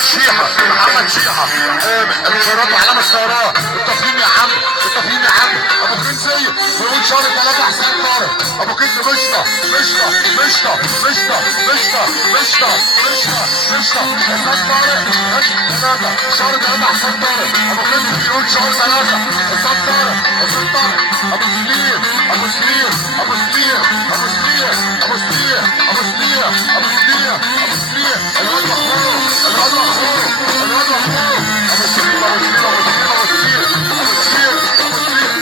شيحه محمد شيحه، الانشارات وعلامه السيارات، التقييم يا عم، التقييم يا عم. ابو كنزي بيقول شهر 3 حسين طارق، ابو كنز مشطه مشطه مشطه مشطه مشطه مشطه مشطه مشطه حسين طارق، شهر 3 حسين طارق، ابو كنز بيقول شهر 3 حسين طارق، حسين طارق، ابو سليم ابو سليم ابو سليم ابو سليم ابو سليم ابو سليم ابو سليم ابو سليم، الواد مخروق الواد مخروق الواد مخروق، ابو سليم ابو سليم ابو سليم ابو سليم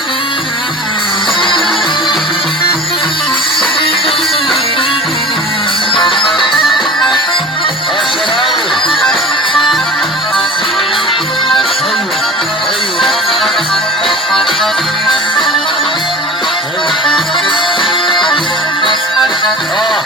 ابو سليم ابو سليم. يا شراوي ايوه ايوه اه